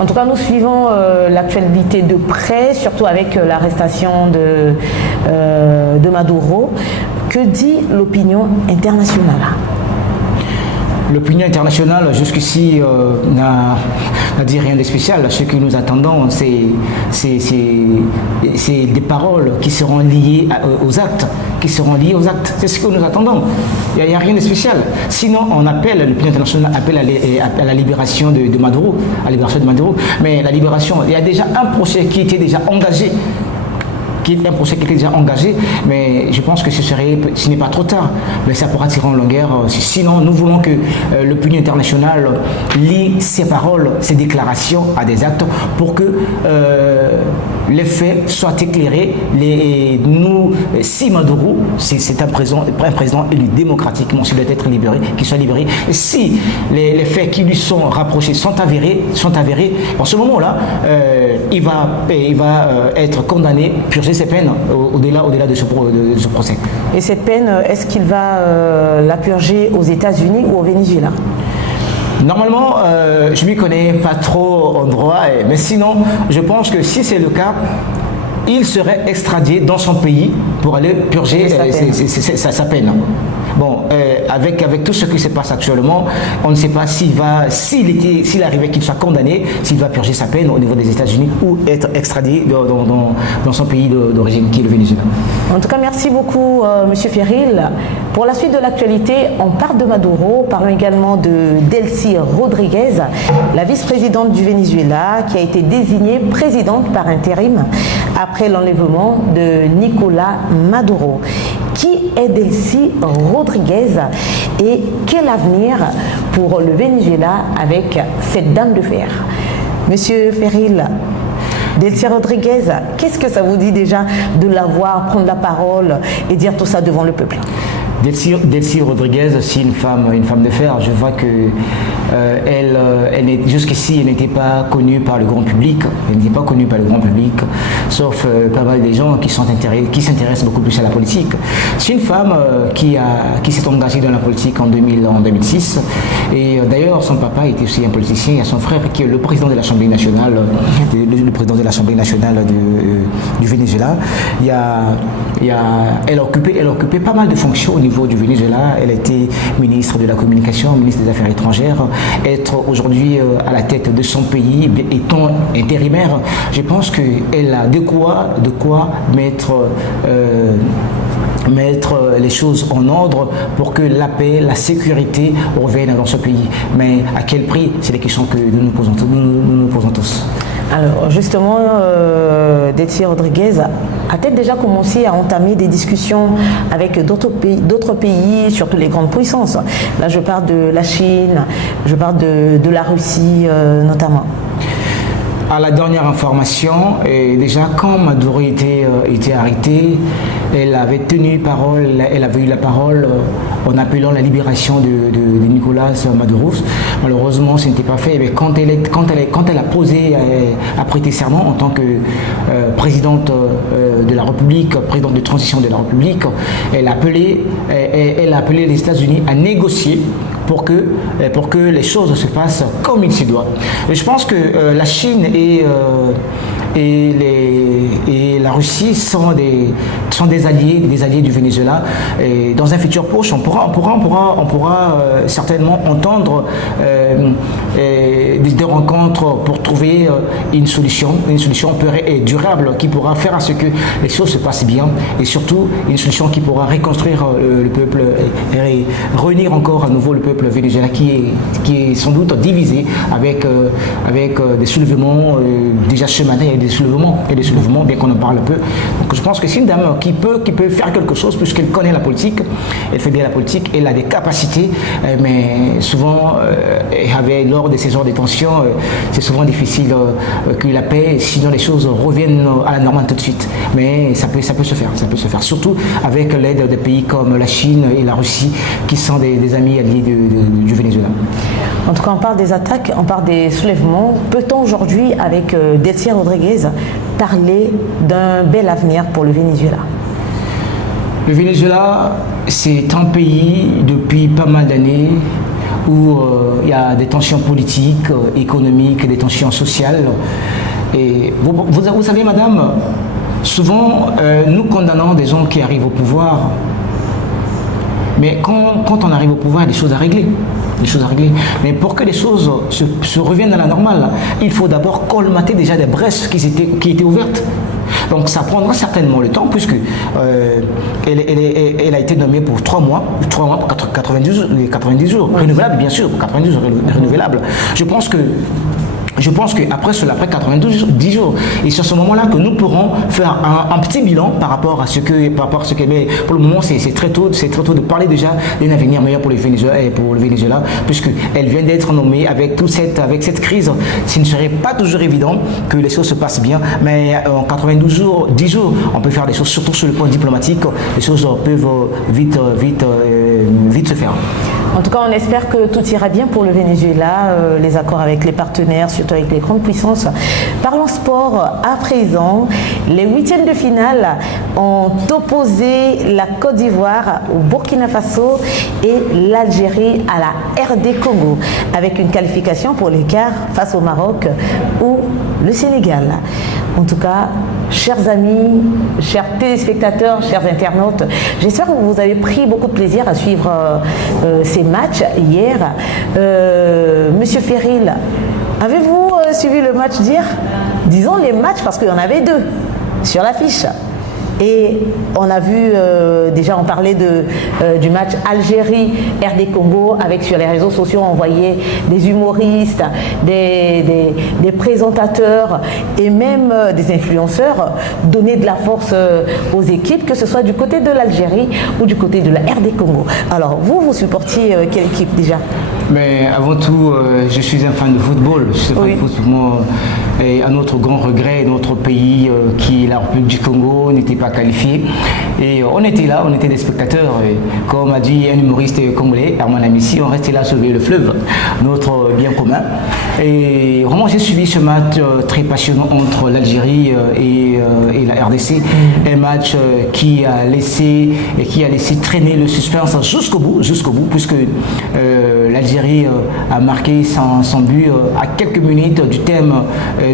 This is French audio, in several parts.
En tout cas, nous suivons l'actualité de près, surtout avec l'arrestation de Maduro. Que dit l'opinion internationale? L'opinion internationale, jusqu'ici, n'a dit rien de spécial. Ce que nous attendons, c'est des paroles qui seront liées aux actes. C'est ce que nous attendons. Il n'y a rien de spécial. Sinon, l'opinion internationale appelle à la libération de Maduro, Mais la libération, il y a déjà un procès qui était déjà engagé. Mais je pense que ce n'est pas trop tard, mais ça pourra tirer en longueur. Sinon, nous voulons que l'opinion internationale lie ces paroles, ces déclarations à des actes pour que les faits soient éclairés. Si Maduro, c'est un président élu démocratiquement, s'il doit être libéré, qu'il soit libéré. Et si les faits qui lui sont rapprochés sont avérés, en ce moment-là, il va être condamné, purger ses peines au-delà de ce procès. Et cette peine, est-ce qu'il va la purger aux États-Unis ou au Venezuela? Normalement, je ne m'y connais pas trop en droit, mais sinon, je pense que si c'est le cas, il serait extradé dans son pays pour aller purger sa peine. Bon, avec tout ce qui se passe actuellement, on ne sait pas s'il arrivait qu'il soit condamné, s'il va purger sa peine au niveau des États-Unis ou être extradé dans son pays d'origine, qui est le Venezuela. En tout cas, merci beaucoup, Monsieur Ferril. Pour la suite de l'actualité, on parle de Maduro, parlons également de Delcy Rodriguez, la vice-présidente du Venezuela, qui a été désignée présidente par intérim après l'enlèvement de Nicolás Maduro. Qui est Delcy Rodriguez et quel avenir pour le Venezuela avec cette dame de fer? Monsieur Ferril, Delcy Rodriguez, qu'est-ce que ça vous dit déjà de la voir prendre la parole et dire tout ça devant le peuple? Delcy Rodriguez, c'est une femme de fer. Je vois que jusqu'ici, elle n'était pas connue par le grand public. Sauf pas mal des gens qui s'intéressent beaucoup plus à la politique. C'est une femme qui s'est engagée dans la politique en 2006. Et d'ailleurs, son papa était aussi un politicien. Il y a son frère qui est le président de l'Assemblée nationale, du Venezuela. Elle a occupé pas mal de fonctions au niveau du Venezuela. Elle a été ministre de la Communication, ministre des Affaires étrangères. Être aujourd'hui à la tête de son pays, étant intérimaire, je pense qu'elle a de quoi mettre les choses en ordre pour que la paix, la sécurité reviennent dans ce pays. Mais à quel prix? C'est les questions que nous nous posons tous. Alors justement, Delcy Rodriguez a-t-elle déjà commencé à entamer des discussions avec d'autres pays, surtout les grandes puissances? Là, je parle de la Chine, je parle de la Russie notamment. À la dernière information, déjà quand Maduro était arrêté, elle avait tenu parole, elle avait eu la parole en appelant la libération de Nicolás Maduro. Malheureusement, ce n'était pas fait. Mais quand elle a prêté serment en tant que présidente de la République, présidente de transition de la République, elle a appelé les États-Unis à négocier pour que les choses se passent comme il se doit. Et je pense que la Chine et la Russie sont des alliés du Venezuela. Et dans un futur proche, on pourra certainement entendre des rencontres pour trouver une solution pérenne et durable qui pourra faire à ce que les choses se passent bien et surtout une solution qui pourra reconstruire le peuple et réunir encore à nouveau le peuple vénézuélien qui est sans doute divisé avec des soulèvements déjà ce matin. Il y a des soulèvements, bien qu'on en parle peu. Donc je pense que c'est une dame qui peut faire quelque chose puisqu'elle connaît la politique, elle fait bien la politique, elle a des capacités, mais souvent lors de ces genres de tensions, c'est souvent difficile que la paix, sinon les choses reviennent à la normale tout de suite. Mais ça peut se faire, surtout avec l'aide des pays comme la Chine et la Russie qui sont des amis alliés du Venezuela. En tout cas, on parle des attaques, on parle des soulèvements. Peut-on aujourd'hui, avec Delcy Rodriguez, parler d'un bel avenir pour le Venezuela? Le Venezuela, c'est un pays depuis pas mal d'années où il y a des tensions politiques, économiques, des tensions sociales. Et vous savez, madame, souvent nous condamnons des gens qui arrivent au pouvoir. Mais quand on arrive au pouvoir, il y a des choses à régler. Mais pour que les choses se reviennent à la normale, il faut d'abord colmater déjà des brèches qui étaient ouvertes. Donc ça prendra certainement le temps, puisque elle a été nommée pour 3 mois pour 90 jours, renouvelable bien sûr, 90 jours renouvelable. Je pense qu'après cela, après 10 jours, et c'est à ce moment-là que nous pourrons faire un petit bilan par rapport à ce que, mais pour le moment, c'est très tôt de parler déjà d'un avenir meilleur pour le Venezuela, puisqu'elle vient d'être nommée avec cette crise. Ce ne serait pas toujours évident que les choses se passent bien, mais en 92 jours, 10 jours, on peut faire des choses, surtout sur le plan diplomatique, les choses peuvent vite se faire. En tout cas, on espère que tout ira bien pour le Venezuela, les accords avec les partenaires, surtout avec les grandes puissances. Parlons sport à présent. Les 8e de finale ont opposé la Côte d'Ivoire au Burkina Faso et l'Algérie à la RD Congo, avec une qualification pour les quarts face au Maroc ou le Sénégal. En tout cas, chers amis, chers téléspectateurs, chers internautes, j'espère que vous avez pris beaucoup de plaisir à suivre ces matchs hier. Monsieur Ferril, avez-vous suivi le match d'hier? Disons les matchs parce qu'il y en avait 2 sur l'affiche. Et on a vu, déjà on parlait du match Algérie-RD Congo, avec sur les réseaux sociaux on voyait des humoristes, des présentateurs et même des influenceurs donner de la force aux équipes, que ce soit du côté de l'Algérie ou du côté de la RD Congo. Alors vous supportiez quelle équipe déjà? Mais avant tout, je suis un fan de football. Je suis un fan de football. Et à notre grand regret, notre pays, qui est la République du Congo, n'était pas qualifié. Et on était là, on était des spectateurs. Et comme a dit un humoriste congolais, Herman Amissi, on restait là à sauver le fleuve, notre bien commun. Et vraiment, j'ai suivi ce match très passionnant entre l'Algérie et la RDC. Un match qui a laissé traîner le suspense jusqu'au bout, puisque l'Algérie a marqué son but à quelques minutes du terme de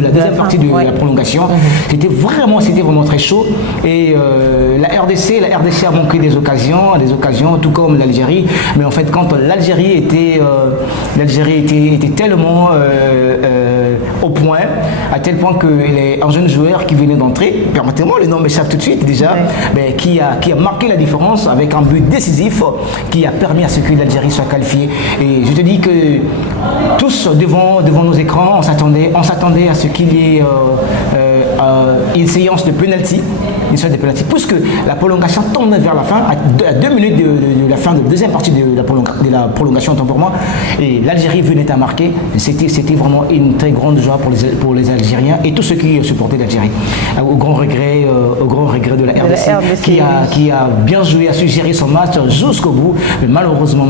la deuxième partie de la prolongation. C'était vraiment très chaud. Et la RDC a manqué des occasions, tout comme l'Algérie. Mais en fait, quand l'Algérie était tellement au point, à tel point qu'un jeune joueur qui venait d'entrer, permettez-moi, le nom m'échappe tout de suite déjà, mais qui a marqué la différence avec un but décisif qui a permis à ce que l'Algérie soit qualifiée. Et je te dis que tous devant nos écrans, on s'attendait à ce qu'il y ait une séance de penalty, puisque la prolongation tombe vers la fin, à 2 minutes de la fin de la deuxième partie de la prolongation, autant pour moi, et l'Algérie venait à marquer. C'était vraiment une très grande joie pour les Algériens et tous ceux qui supportaient l'Algérie. Au grand regret de la RDC, qui a bien joué, a su gérer son match jusqu'au bout, mais malheureusement,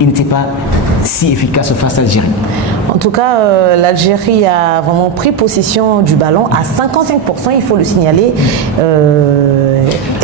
il n'était pas si efficace face à l'Algérie. En tout cas, l'Algérie a vraiment pris possession du ballon à 55%, il faut le signaler.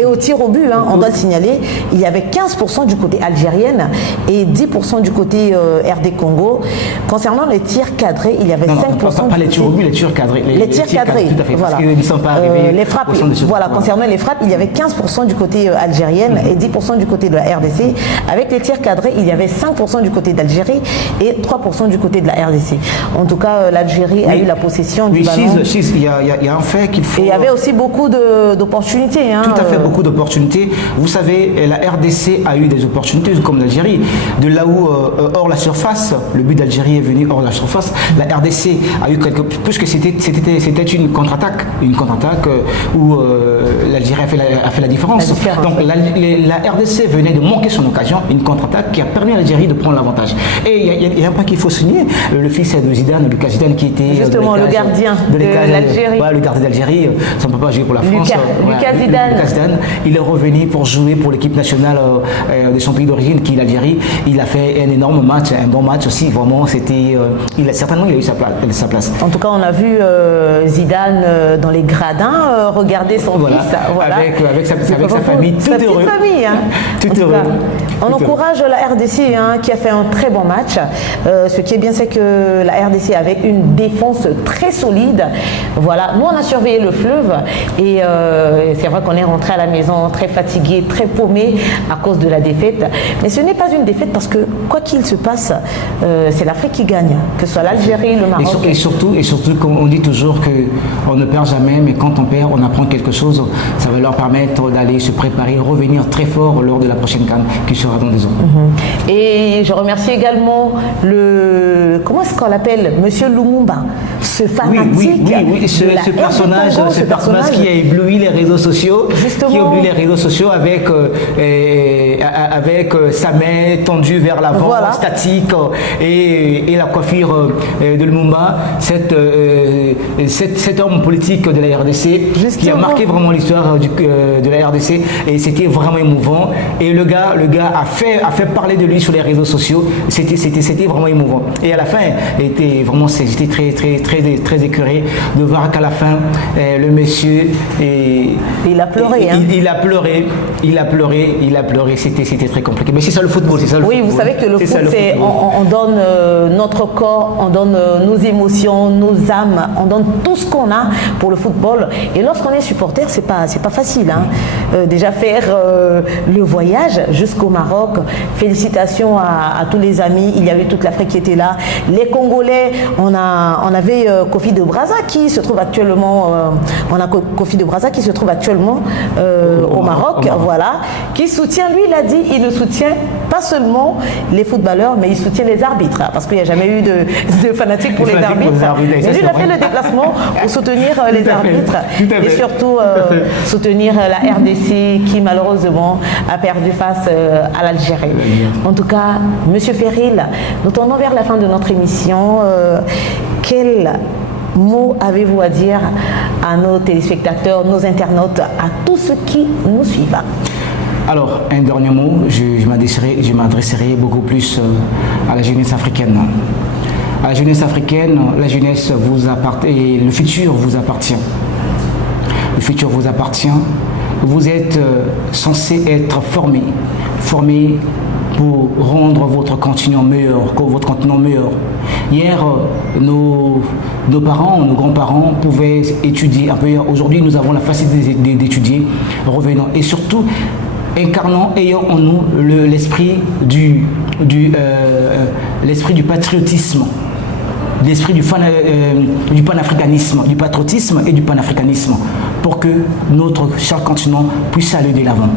Et au tir au but, on doit le signaler, il y avait 15% du côté algérienne et 10% du côté RD Congo. Concernant les tirs cadrés, il y avait 5%. Pas les tirs au but, les tirs cadrés. Les tirs cadrés, tout à fait, voilà. Parce qu'ils ne sont pas arrivés. Les frappes, voilà, concernant les frappes, il y avait 15% du côté algérienne et 10% du côté de la RDC. Avec les tirs cadrés, il y avait 5% du côté d'Algérie et 3% du côté de la RDC. En tout cas, l'Algérie a eu la possession du ballon. Il y a un fait qu'il faut... Et il y avait aussi beaucoup d'opportunités. Tout à fait, beaucoup d'opportunités. Vous savez, la RDC a eu des opportunités comme l'Algérie. De là où, hors la surface, le but d'Algérie est venu hors la surface, la RDC a eu puisque c'était une contre-attaque où l'Algérie a fait la différence. Donc la RDC venait de manquer son occasion, une contre-attaque qui a permis à l'Algérie de prendre l'avantage. Et il y a un point qu'il faut souligner, le fils de Zidane, Lucas Zidane, qui était justement le gardien de l'Algérie. Le gardien d'Algérie, ça ne peut pas jouer pour la France. Lucas Zidane. il est revenu pour jouer pour l'équipe nationale de son pays d'origine, qui est l'Algérie. Il a fait un énorme match, un bon match aussi. Vraiment, certainement, il a eu sa place. En tout cas, on a vu Zidane dans les gradins regarder son fils. Voilà. Avec sa famille, tout heureux. Petite famille, hein. Tout heureux. On encourage la RDC qui a fait un très bon match. Ce qui est bien, c'est que la RDC avait une défense très solide. Voilà. Nous, on a surveillé le fleuve et c'est vrai qu'on est rentré à la maison très fatigué, très paumé à cause de la défaite. Mais ce n'est pas une défaite parce que quoi qu'il se passe, c'est l'Afrique qui gagne, que ce soit l'Algérie, le Maroc. Et surtout, comme on dit toujours qu'on ne perd jamais, mais quand on perd, on apprend quelque chose. Ça va leur permettre d'aller se préparer, revenir très fort lors de la prochaine CAN qui sera dans 2 ans. Et je remercie également comment est-ce qu'on l'appelle, Monsieur Lumumba, ce fanatique. Ce personnage qui a ébloui les réseaux sociaux, avec sa main tendue vers l'avant, statique, et la coiffure de Lumumba, cet homme politique de la RDC, qui a marqué vraiment l'histoire de la RDC, et c'était vraiment émouvant. Et le gars a fait parler de lui sur les réseaux sociaux. C'était vraiment émouvant. Et à la fin, j'étais très écœuré de voir qu'à la fin, le monsieur, il a pleuré. Il a pleuré. C'était très compliqué. Mais c'est ça le football. Oui, vous savez que le foot, on donne notre corps, on donne nos émotions, nos âmes, on donne tout ce qu'on a pour le football. Et lorsqu'on est supporter, c'est pas facile. Déjà faire le voyage jusqu'au Maroc. Félicitations à tous les amis. Il y avait toute l'Afrique qui était là. Les Congolais, on avait Kofi de Brazza qui se trouve actuellement, au Maroc, voilà, qui soutient, lui, il a dit, il ne soutient pas seulement les footballeurs, mais il soutient les arbitres, parce qu'il n'y a jamais eu de fanatiques pour les arbitres. Mais lui, il a fait le déplacement pour soutenir les arbitres et surtout soutenir la RDC qui malheureusement a perdu face à l'Algérie. En tout cas, Monsieur Ferril, nous tournons vers la fin de notre émission. Quel mot avez-vous à dire à nos téléspectateurs, nos internautes, à tous ceux qui nous suivent? Alors, un dernier mot, je m'adresserai beaucoup plus à la jeunesse africaine. À la jeunesse africaine, la jeunesse vous appartient et le futur vous appartient. Le futur vous appartient. Vous êtes censé être formé pour rendre votre continent meilleur. Hier, nos parents, nos grands-parents pouvaient étudier un peu. Aujourd'hui, nous avons la facilité d'étudier. Revenons. Et surtout, ayant en nous l'esprit du patriotisme, l'esprit du panafricanisme, du patriotisme et du panafricanisme, pour que notre cher continent puisse aller de l'avant.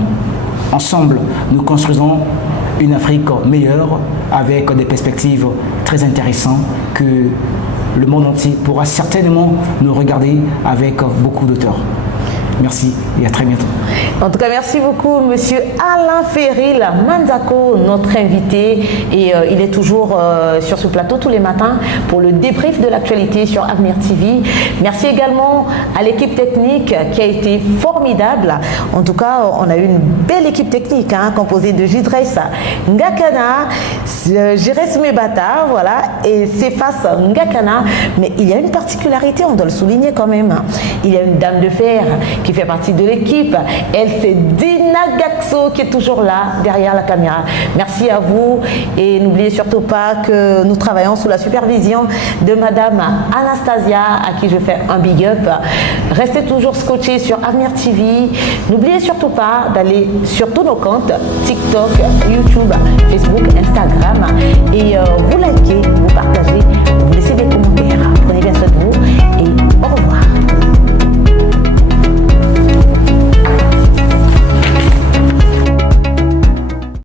Ensemble, nous construisons une Afrique meilleure avec des perspectives très intéressantes que le monde entier pourra certainement nous regarder avec beaucoup d'auteur. Merci et à très bientôt. En tout cas, merci beaucoup, Monsieur Alain Ferril Manzako, notre invité. Et il est toujours sur ce plateau tous les matins pour le débrief de l'actualité sur Avenir TV. Merci également à l'équipe technique qui a été formidable. En tout cas, on a eu une belle équipe technique composée de Jidres Ngakana, Jires Mebata, voilà, et Cephas Ngakana. Mais il y a une particularité, on doit le souligner quand même. Il y a une dame de fer qui fait partie de l'équipe. Elle, c'est Dina Gaxo qui est toujours là derrière la caméra. Merci à vous et n'oubliez surtout pas que nous travaillons sous la supervision de Madame Anastasia à qui je fais un big up. Restez toujours scotchés sur Avenir TV. N'oubliez surtout pas d'aller sur tous nos comptes TikTok, YouTube, Facebook, Instagram et vous likez